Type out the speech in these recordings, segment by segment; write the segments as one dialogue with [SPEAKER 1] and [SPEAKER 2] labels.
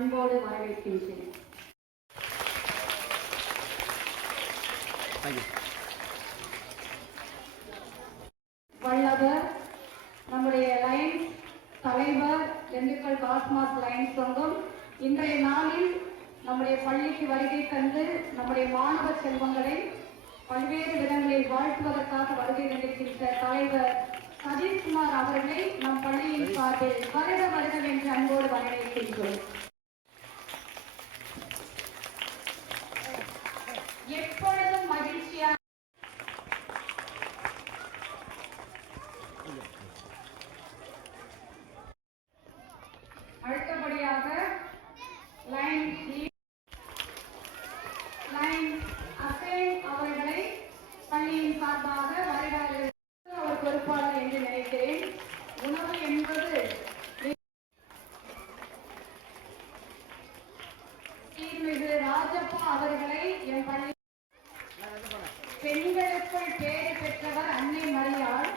[SPEAKER 1] அன்போடு வரவேற்கின்றேன். வல்லவர் நம்முடைய லைன்ஸ் தலைவர் திண்டுக்கல் காஸ்மாஸ் லைன்ஸ் சங்கம் இன்றைய நாளில் நம்முடைய பள்ளிக்கு வருகை தந்து நம்முடைய மாணவ செல்வங்களை பல்வேறு விதங்களில் வாழ்த்துவதற்காக வருகை தந்திருக்கின்ற தலைவர் சதீஷ்குமார் அவர்களை நம் பள்ளியின் சார்பில் வருக வருக என்று அன்போடு வரவேற்கின்றோம். மிகு ராஜப்பா அவர்களை என் பள்ளி பெண்களுக்குள் பேரை பெற்றவர் அன்னை மரியாள்.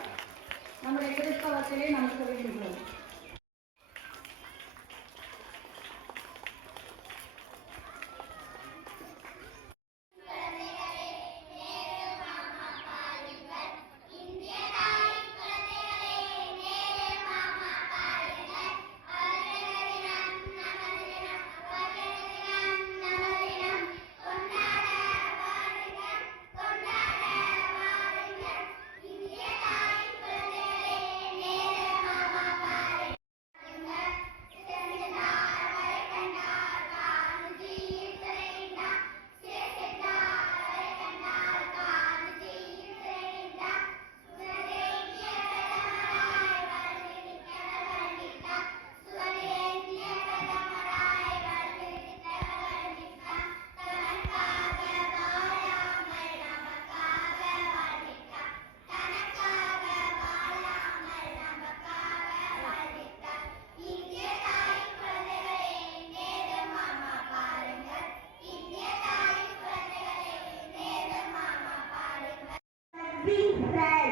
[SPEAKER 1] நம்முடைய கிறிஸ்தவத்திலே நாம் சொல்கின்றோம்
[SPEAKER 2] be friends.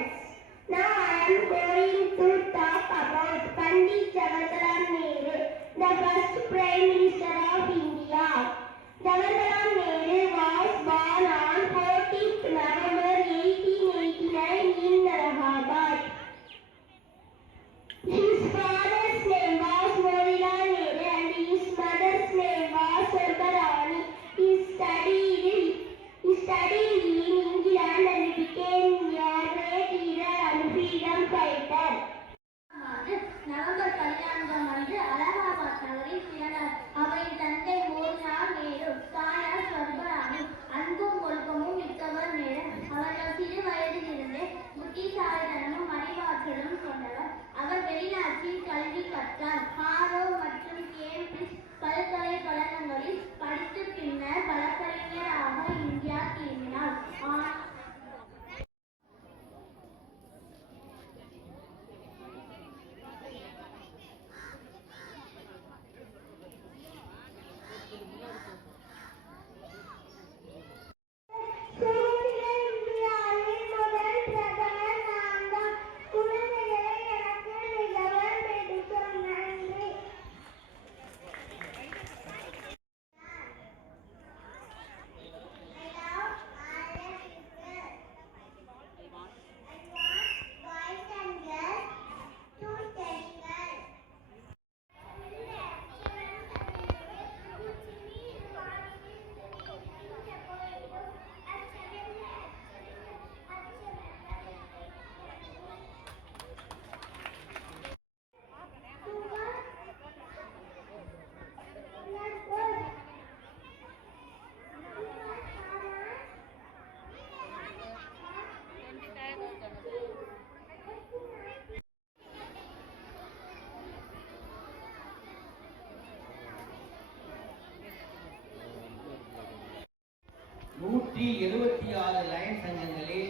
[SPEAKER 3] நூற்றி எழுபத்தி ஆறு லயன் சங்கங்களில்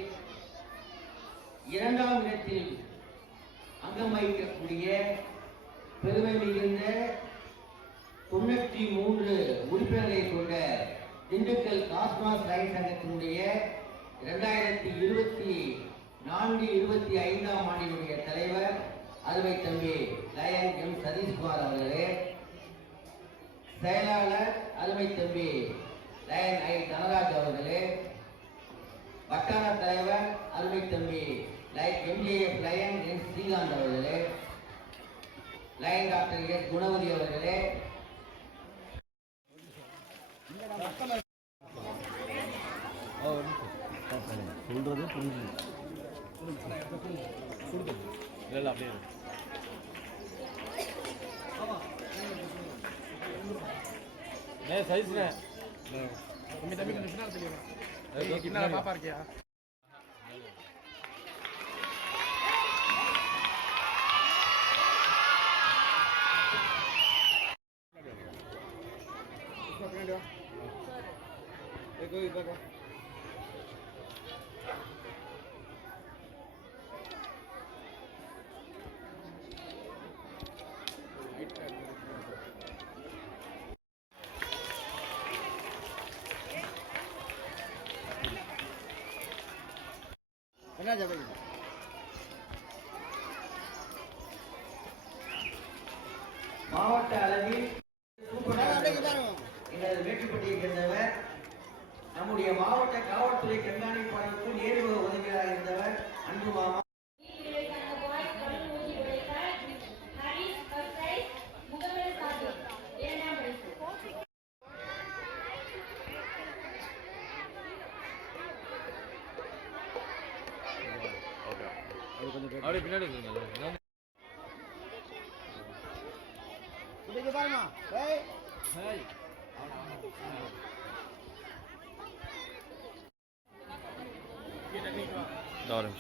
[SPEAKER 3] இரண்டாம் இடத்தில் அங்கம் வகிக்கக்கூடிய பெருமை மிகுந்த தொண்ணூற்றி மூன்று உறுப்பினர்களை கொண்ட திண்டுக்கல் காஸ்மாஸ் லயன் சங்கத்தினுடைய இரண்டாயிரத்தி இருபத்தி நான்கு இருபத்தி ஐந்தாம் ஆண்டினுடைய தலைவர் அறுவை தம்பி லயன் எம் சதீஷ்குமார் அவர்களே. செயலாளர் அருமை தம்பி லயன் ஐ தனராஜ் அவர்களே. தலைவர் தம்பி. Lion M A F lion N Srikanth அவர்களே. லயன் டாக்டர் எஸ் குணவதி அவர்களே.
[SPEAKER 4] சொல்றது புரிஞ்சு இல்லை அப்படியே ஏ சைஸ்ண்ணே
[SPEAKER 5] தம்பி தம்பி கொஞ்சம் பின்னால் தெரியும் பின்னால் பாப்பா இருக்கியா
[SPEAKER 3] மாவட்ட அளவில் மாவட்ட காவல்துறை கண்காணிப்பாளருக்கு நேரு உதவியாக இருந்தவர் அன்பு மாமா.
[SPEAKER 4] அப்படியே பின்னாடி ஒரு দাঁড়ান